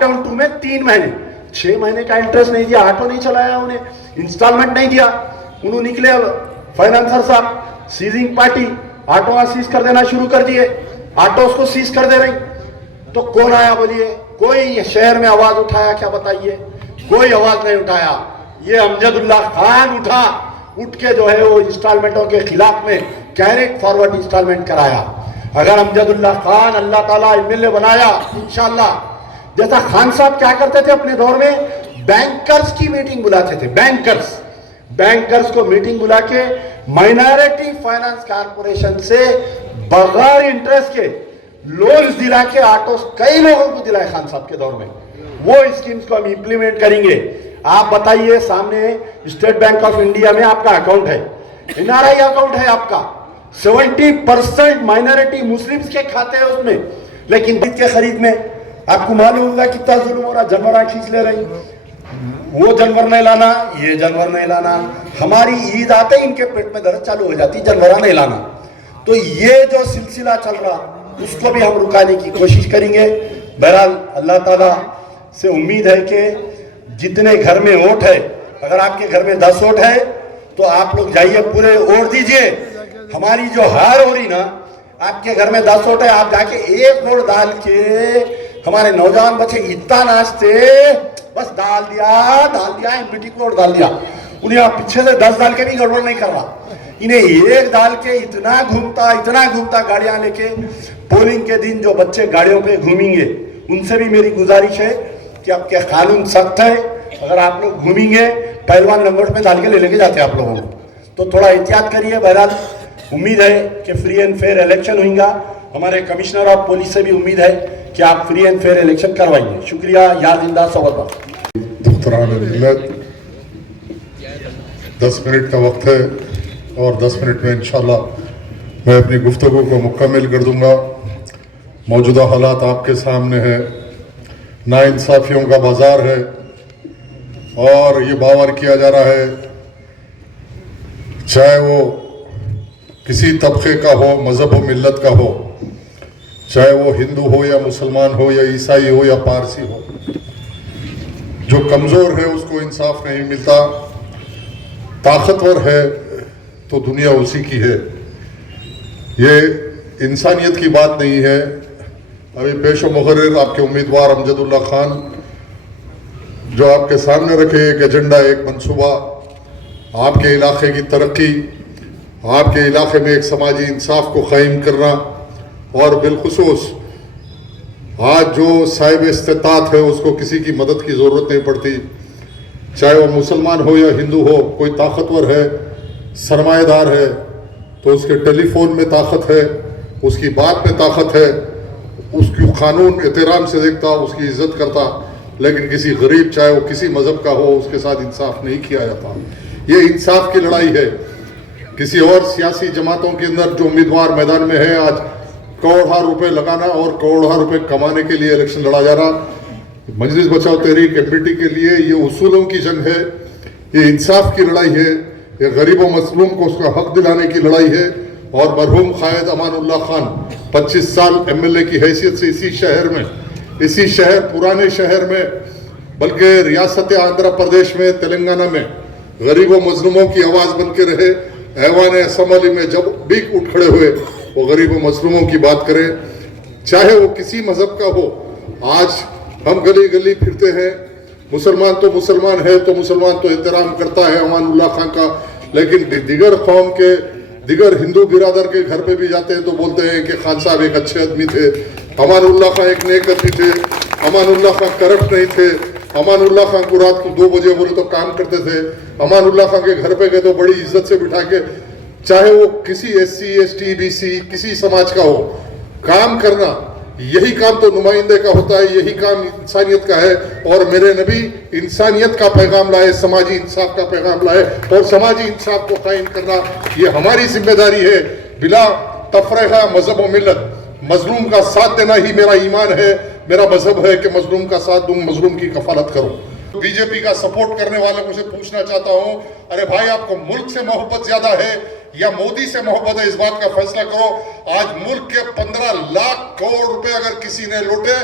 Lockdown 2 में 3 महीने 6 महीने का इंटरेस्ट नहीं दिया, ऑटो नहीं चलाया, उन्हें इंस्टॉलमेंट नहीं दिया, उन्होंने निकले फाइनेंसर साहब सीजिंग पार्टी ऑटो सीज कर देना शुरू कर दिए, ऑटो को सीज कर दे रही। तो कौन आया बोलिए? कोई शहर में आवाज उठाया क्या बताइए? कोई आवाज नहीं उठाया। ये अमजदुल्ला खान उठ के जो है वो इंस्टॉलमेंटों के खिलाफ में कैरेट फॉरवर्ड इंस्टॉलमेंट कराया। अगर अमजदुल्ला खान अल्लाह ताला एमएलए बनाया इंशाल्लाह, जैसा खान साहब क्या करते थे अपने दौर में, बैंकर्स की मीटिंग बुलाते थे, बैंकर्स को मीटिंग बुला के माइनॉरिटी फाइनेंस कॉर्पोरेशन से बगैर इंटरेस्ट के लोन्स दिला के ऑटो कई लोगों को दिलाए खान साहब के दौर में। वो स्कीम्स को हम इंप्लीमेंट करेंगे। आप बताइए, सामने स्टेट बैंक ऑफ इंडिया में आपका अकाउंट है, एनआरआई अकाउंट है आपका, 70% माइनॉरिटी मुस्लिम्स के खाते हैं उसमें, लेकिन के खरीद में आपको मालूम होगा कितना जुल्म हो रहा, जानवर खींच ले रही, वो जानवर नहीं लाना, ये जानवर नहीं लाना, हमारी ईद आते ही इनके पेट में दर्द चालू हो जाती, जानवर नहीं लाना। तो ये जो सिलसिला चल रहा उसको भी हम रुकाने की कोशिश करेंगे। बहरहाल अल्लाह ताला से उम्मीद है कि जितने घर में वोट है, अगर आपके घर में 10 वोट है तो आप लोग जाइए पूरे वोट दीजिए। हमारी जो हार हो रही ना, आपके घर में 10 वोट है, आप जाके एक वोट डाल के, हमारे नौजवान बच्चे इतना नाचते, बस डाल दिया एमपीटी को वोट डाल दिया, उन्हें आप पीछे से 10 डाल के भी गड़बड़ नहीं कर रहा, इन्हें एक डाल के इतना घूमता गाड़ियां लेके। पोलिंग के दिन जो बच्चे गाड़ियों पे घूमेंगे उनसे भी मेरी गुजारिश है कि आपके कानून सख्त है, अगर आप लोग घूमेंगे पहलवान लंगोट में डाल के लेके जाते हैं आप लोगों को, तो थोड़ा एहतियात करिए। बहरहाल उम्मीद है कि फ्री एंड फेयर इलेक्शन होगा। हमारे कमिश्नर ऑफ पुलिस से भी उम्मीद है कि आप फ्री एंड फेयर इलेक्शन करवाएंगे। शुक्रिया। या जिंदा सवाल 10 मिनट का वक्त है और 10 मिनट में इंशाल्लाह मैं अपनी गुफ्तगू को मुकम्मल कर दूंगा। मौजूदा हालात आपके सामने है, नाइंसाफियों का बाजार है और ये बावर किया जा रहा है, चाहे वो किसी तबके का हो, मजहब हो, मिल्लत का हो, चाहे वो हिंदू हो या मुसलमान हो या ईसाई हो या पारसी हो, जो कमज़ोर है उसको इंसाफ नहीं मिलता, ताकतवर है तो दुनिया उसी की है। ये इंसानियत की बात नहीं है। अभी पेश मुकर्रर आपके उम्मीदवार अमजदुल्ला खान जो आपके सामने रखे एक एजेंडा, एक मंसूबा, आपके इलाके की तरक्की, आपके इलाके में एक समाजी इंसाफ को कायम करना, और बिलखुसूस आज जो साहिब इस्तिताअत है उसको किसी की मदद की ज़रूरत नहीं पड़ती, चाहे वो मुसलमान हो या हिंदू हो, कोई ताकतवर है, सरमाएदार है तो उसके टेलीफोन में ताकत है, उसकी बात में ताकत है, उसकी कानून एहतराम से देखता, उसकी इज्जत करता, लेकिन किसी गरीब चाहे वो किसी मज़हब का हो उसके साथ इंसाफ नहीं किया जाता। ये इंसाफ की लड़ाई है। किसी और सियासी जमातों के अंदर जो उम्मीदवार मैदान में है, आज करोड़ों रुपए लगाना और करोड़ों रुपए कमाने के लिए इलेक्शन लड़ा जा रहा। मजलिस बचाओ तहरीक एमपीटी के लिए ये उसूलों की जंग है, ये इंसाफ की लड़ाई है, ये गरीब व मजलूम को उसका हक दिलाने की लड़ाई है। और मरहूम कायद अमानुल्लाह खान 25 साल एमएलए की हैसियत से इसी शहर में, इसी शहर पुराने शहर में, बल्कि रियासत आंध्र प्रदेश में, तेलंगाना में गरीब व मजलूमों की आवाज़ बन के रहे। ऐवान असम्बली में जब भी उठ खड़े हुए वो गरीब व मजलूमों की बात करें, चाहे वो किसी मजहब का हो। आज हम गली गली फिरते हैं, मुसलमान तो मुसलमान है तो मुसलमान तो एहतराम करता है अमानुल्लाह खान का, लेकिन दिगर कौम के, दिगर हिंदू बिरादर के घर पे भी जाते हैं तो बोलते हैं कि खान साहब एक अच्छे आदमी थे, अमानुल्लाह खान एक नेक आदमी थे, अमानुल्लाह खान करप्ट नहीं थे, अमानुल्लाह खान को रात को 2 बजे बोले तो काम करते थे, अमानुल्लाह खान के घर पे गए तो बड़ी इज्जत से बिठा के, चाहे वो किसी SC ST BC किसी समाज का हो, काम करना, यही काम तो नुमाइंदे का होता है, यही काम इंसानियत का है। और मेरे नबी इंसानियत का पैगाम लाए, समाजी इंसाफ का पैगाम लाए, और समाजी इंसाफ को कायम करना ये हमारी जिम्मेदारी है। बिला तफरीका मजहब व मिल्लत मजलूम का साथ देना ही मेरा ईमान है, मेरा मजहब है कि मजलूम का साथ दूं, मजलूम की कफालत करूं। बीजेपी का सपोर्ट करने वालों को से पूछना चाहता हूं, अरे भाई आपको मुल्क से मोहब्बत ज्यादा है یا مودی سے محبت ہے، اس بات کا فیصلہ کرو۔ آج ملک کے 15 لاکھ کروڑ روپے اگر کسی نے لوٹے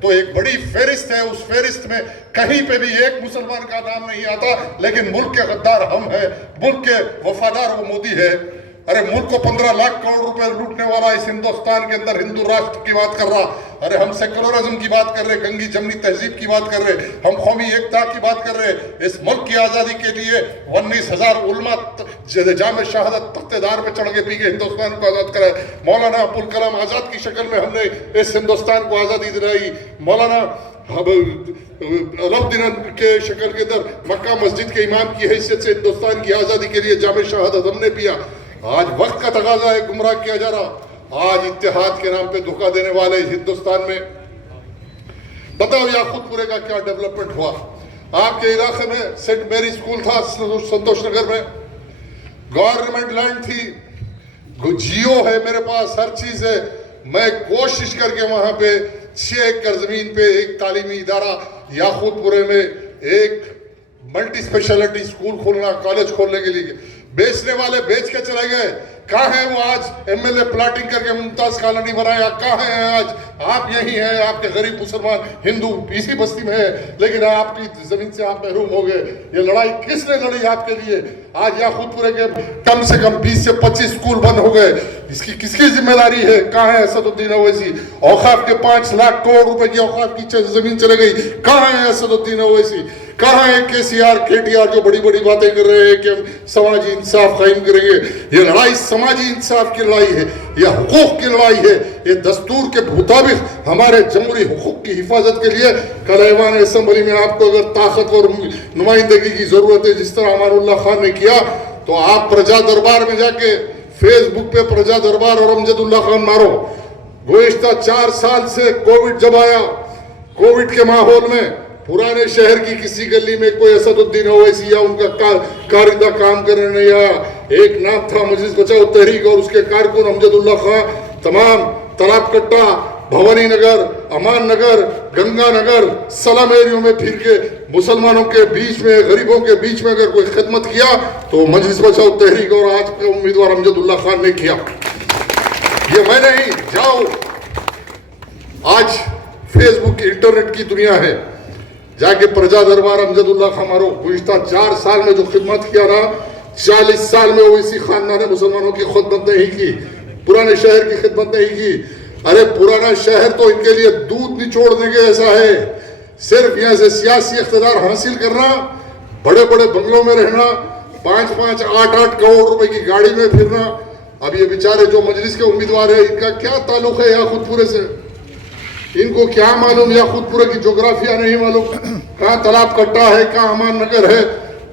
تو ایک بڑی فہرست ہے، اس فہرست میں کہیں پہ بھی ایک مسلمان کا نام نہیں آتا، لیکن ملک کے غدار ہم ہیں، ملک کے وفادار وہ مودی ہے۔ ارے ملک کو 15 لاکھ کروڑ روپے لوٹنے والا اس ہندوستان کے اندر ہندو راشٹر کی بات کر رہا، ارے ہم سیکولرزم کی بات کر رہے، گنگی جمنی تہذیب کی بات کر رہے، ہم قومی ایکتا کی بات کر رہے، اس ملک کی آزادی کے لیے 19,000 علماء جام شہادت تخت دار پہ چڑھ کے پی کے ہندوستان کو آزاد کرا ہے۔ مولانا ابوالکلام آزاد کی شکل میں ہم نے اس ہندوستان کو آزادی دلائی، مولانا علاؤدین کے شکل کے اندر مکہ مسجد کے امام کی حیثیت سے ہندوستان کی آزادی کے لیے جام شہادت ہم نے پیا۔ آج وقت کا تقاضا ہے، گمراہ کیا جا رہا، آج اتحاد کے نام پہ دھوکہ دینے والے ہندوستان میں۔ بتاؤ یاقوت پورے کا کیا ڈیولپمنٹ ہوا؟ آپ کے علاقے میں سینٹ میری اسکول تھا سنتوش نگر میں، گورنمنٹ لینڈ تھی، جیو ہے میرے پاس، ہر چیز ہے، میں کوشش کر کے وہاں پہ 6 ایکڑ زمین پہ ایک تعلیمی ادارہ یاقوت پورے میں ایک ملٹی اسپیشلٹی اسکول کھولنا، کالج کھولنے کے لیے، بیچنے والے بیچ کے چلے گئے۔ کہاں ہیں وہ آج؟ ایم ایل اے پلاٹنگ کر کے ممتاز کالونی بنایا، کہاں ہیں آج؟ آپ یہی ہیں، آپ کے غریب مسلمان ہندو اسی بستی میں ہے، لیکن آپ کی زمین سے آپ محروم ہو گئے۔ یہ لڑائی کس نے لڑی آپ کے لیے؟ آج یاقوت پورے کے کم سے کم 20 سے 25 اسکول بند ہو گئے، اس کی کس کی ذمہ داری ہے؟ کہاں ہے اسد الدین اویسی؟ اوقاف کے 5 لاکھ کروڑ روپے کی اوقاف کی زمین چلے گئی، کہاں ہے اسد الدین اویسی؟ کہاں ہے کے سی آر کے ٹی آر جو بڑی بڑی باتیں کر رہے ہیں کہ ہم سماجی انصاف قائم کریں گے؟ یہ لڑائی سماجی انصاف کی لڑائی ہے، یہ حقوق کی لڑائی ہے، یہ دستور کے مطابق ہمارے جمہوری حقوق کی حفاظت کے لیے کل ایوان اسمبلی میں آپ کو اگر طاقت اور نمائندگی کی ضرورت ہے، جس طرح امان اللہ خان نے کیا، تو آپ پرجا دربار میں جا کے فیس بک پہ پرجا دربار اور امجد اللہ خان مارو۔ گزشتہ 4 سال سے کووڈ جب آیا، کووڈ کے ماحول میں پرانے شہر کی کسی گلی میں کوئی اسد الدین اویسی یا ان کا کارندہ کام کرنے نہیں آیا۔ ایک نام تھا مجلس بچاؤ تحریک اور اس کے کارکن امجد اللہ خان، تمام تالاب کٹا، بھوانی نگر، امان نگر، گنگا نگر، سلم ایریوں میں پھر کے مسلمانوں کے بیچ میں، غریبوں کے بیچ میں اگر کوئی خدمت کیا تو مجلس بچاؤ تحریک اور آج کے امیدوار امجد اللہ خان نے کیا۔ یہ میں نہیں، جاؤ، آج فیس بک انٹرنیٹ کی دنیا ہے، جا کے پرجا دربار امجد اللہ خان مارو۔ گزشتہ 4 سال میں جو خدمت کیا نا، 40 سال میں اویسی خاندان نے مسلمانوں کی خدمت نہیں کی، پرانے شہر کی خدمت نہیں کی۔ ارے پرانا شہر تو ان کے لیے دودھ نچوڑنے کے ایسا ہے، صرف یہاں سے سیاسی اقتدار حاصل کرنا، بڑے بڑے بنگلوں میں رہنا، 5-5 8-8 کروڑ روپے کی گاڑی میں پھرنا۔ اب یہ بیچارے جو مجلس کے امیدوار ہیں، ان کا کیا تعلق ہے یاقوت پورے سے؟ ان کو کیا معلوم؟ یاقوت پورے کی جغرافیہ نہیں معلوم، کہاں تالاب کٹا ہے، کہاں امان نگر ہے،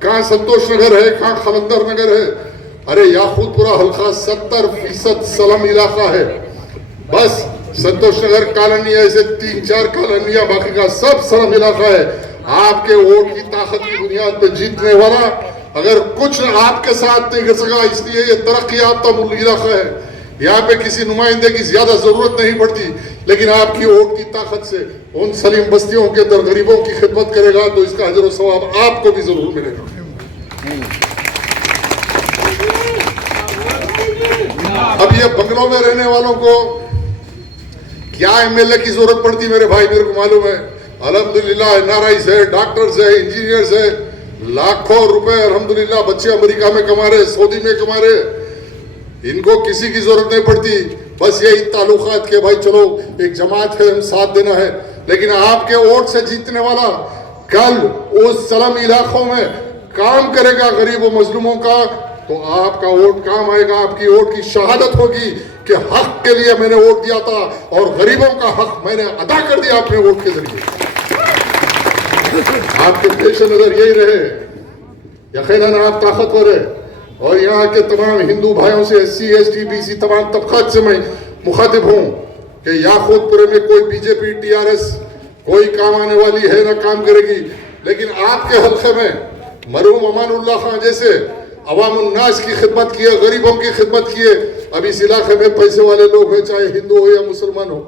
کہاں سنتوش نگر ہے، کہاں خلندر نگر ہے۔ ارے یاقوت پورا حلقہ 70% سلم علاقہ ہے، بس سنتوش نگر کالونی ایسے 3-4 کالونیاں، باقی کا سب سلم علاقہ ہے۔ آپ کے ووٹ کی طاقت کی بنیاد پہ جیتنے والا اگر کچھ آپ کے ساتھ نہیں کر سکا، اس لیے یہ ترقی یافتہ ملک علاقہ ہے، یہاں پہ کسی نمائندے کی زیادہ ضرورت نہیں پڑتی، لیکن آپ کی ووٹ کی طاقت سے ان سلیم بستیوں کے اندر غریبوں کی خدمت کرے گا تو اس کا اجر و ثواب آپ کو بھی ضرور ملے گا۔ اب یہ بنگلوں میں رہنے والوں کو کیا ایم ایل اے کی ضرورت پڑتی میرے بھائی؟ میرے کو معلوم ہے، الحمدللہ این آر آئیز ہے، ڈاکٹرز ہے، انجینئرز ہے، لاکھوں روپے الحمدللہ بچے امریکہ میں کما رہے، سعودی میں کما رہے، ان کو کسی کی ضرورت نہیں پڑتی، بس یہی تعلقات کے بھائی چلو ایک جماعت ہے، ہم ساتھ دینا ہے۔ لیکن آپ کے ووٹ سے جیتنے والا کل اس سلم علاقوں میں کام کرے گا غریب و مظلوموں کا، تو آپ کا ووٹ کام آئے گا، آپ کی ووٹ کی شہادت ہوگی کہ حق کے لیے میں نے ووٹ دیا تھا اور غریبوں کا حق میں نے ادا کر دیا اپنے ووٹ کے ذریعے۔ آپ کے پیش نظر یہی رہے، یقیناً آپ طاقتور ہیں، اور یہاں کے تمام ہندو بھائیوں سے SC ST BC تمام طبقات سے میں مخاطب ہوں کہ یاقوت پورے میں کوئی بی جے پی TRS کوئی کام آنے والی ہے نہ کام کرے گی، لیکن آپ کے حلقے میں مرحوم امان اللہ خان جیسے عوام الناس کی خدمت کیے، غریبوں کی خدمت کیے۔ اب اس علاقے میں پیسے والے لوگ ہیں، چاہے ہندو ہو یا مسلمان ہو،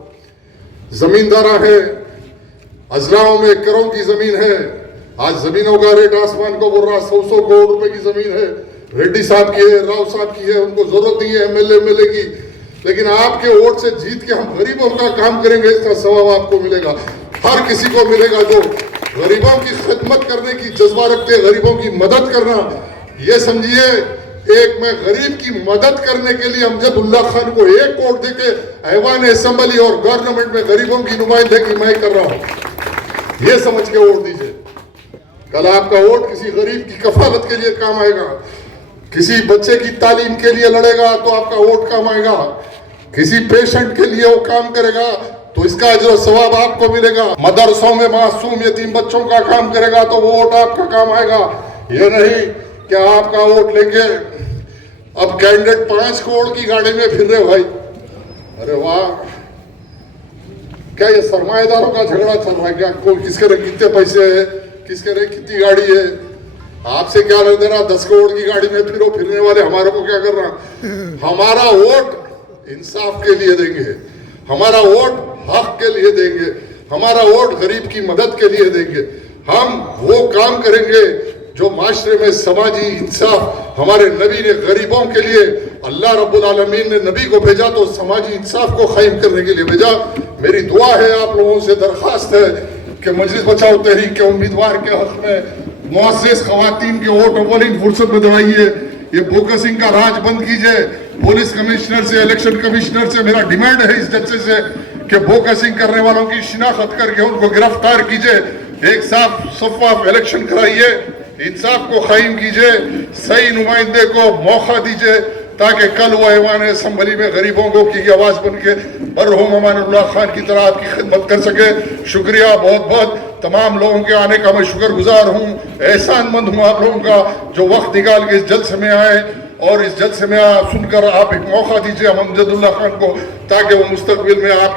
زمیندارہ ہیں، اضلاعوں میں کروں کی زمین ہے، آج زمینوں کا ریٹ آسمان کو بول رہا، 100 کروڑ روپے کی زمین ہے، रेड्डी साहब की है, राव साहब की है, उनको जरूरत नहीं है एमएलए की, लेकिन आपके वोट से जीत के हम गरीबों का काम करेंगे, इसका सवाब आपको मिलेगा, हर किसी को मिलेगा जो गरीबों की खिदमत करने की जज्बा रखते हैं, गरीबों की मदद करना। ये समझिए एक मैं गरीब की मदद करने के लिए अमजदुल्ला खान को एक वोट देके ऐवान असेंबली और गवर्नमेंट में गरीबों की नुमाइंदगी मैं कर रहा हूं, ये समझ के वोट दीजिए। कल आपका वोट किसी गरीब की कफालत के लिए काम आएगा, किसी बच्चे की तालीम के लिए लड़ेगा तो आपका वोट काम आएगा, किसी पेशेंट के लिए वो काम करेगा तो इसका अजर सवाब आपको मिलेगा, मदरसों में मासूम यतीम बच्चों का काम करेगा तो वो वोट आपका काम आएगा। ये नहीं कि आपका वोट लेके अब कैंडिडेट 5 करोड़ की गाड़ी में फिर रहे भाई, अरे वाह, क्या ये सरमाएदारों का झगड़ा चल रहा है क्या? कोई किसके रहे कितने पैसे है, किसके रहे कितनी गाड़ी है, आपसे क्या लग रहा 10 करोड़ की गाड़ी में फिरो, फिरने वाले हमारे को क्या कर रहा? हमारा वोट इंसाफ के लिए देंगे, हमारा वोट हक के लिए देंगे, हमारा वोट गरीब की मदद के लिए देंगे। हम वो काम करेंगे जो माशरे में समाजी इंसाफ, हमारे नबी ने गरीबों के लिए, अल्लाह रब्बुल आलमीन ने नबी को भेजा तो समाजी इंसाफ को कायम करने के लिए भेजा। मेरी दुआ है, आप लोगों से दरखास्त है कि मजलिस बचाओ तहरीक के उम्मीदवार के हक में मुअज़्ज़िज़ ख़वातीन के वोट अव्वलीन फुर्सत में दवाइए, ये बोकसिंग का राज बंद कीजिए। पुलिस कमिश्नर से, इलेक्शन कमिश्नर से मेरा डिमांड है इस जलसे से कि बोकसिंग करने वालों की शिनाख्त करके उनको गिरफ्तार कीजिए, एक साफ शफाफ इलेक्शन कराइए, इंसाफ को कायम कीजिए, सही नुमाइंदे को मौका दीजिए ताकि कल वो ऐवान असम्बली में गरीबों को की आवाज बन के मरहूम अमानुल्लाह खान की तरह आपकी खिदमत कर सके। शुक्रिया बहुत बहुत, तमाम लोगों के आने का मैं शुक्रगुजार हूँ, एहसानमंद हूँ आप लोगों का जो वक्त निकाल के इस जलसे में आए और इस जलसे में सुनकर आप एक मौका दीजिए अमजदुल्ला खान को ताकि वो मुस्तकबिल में आप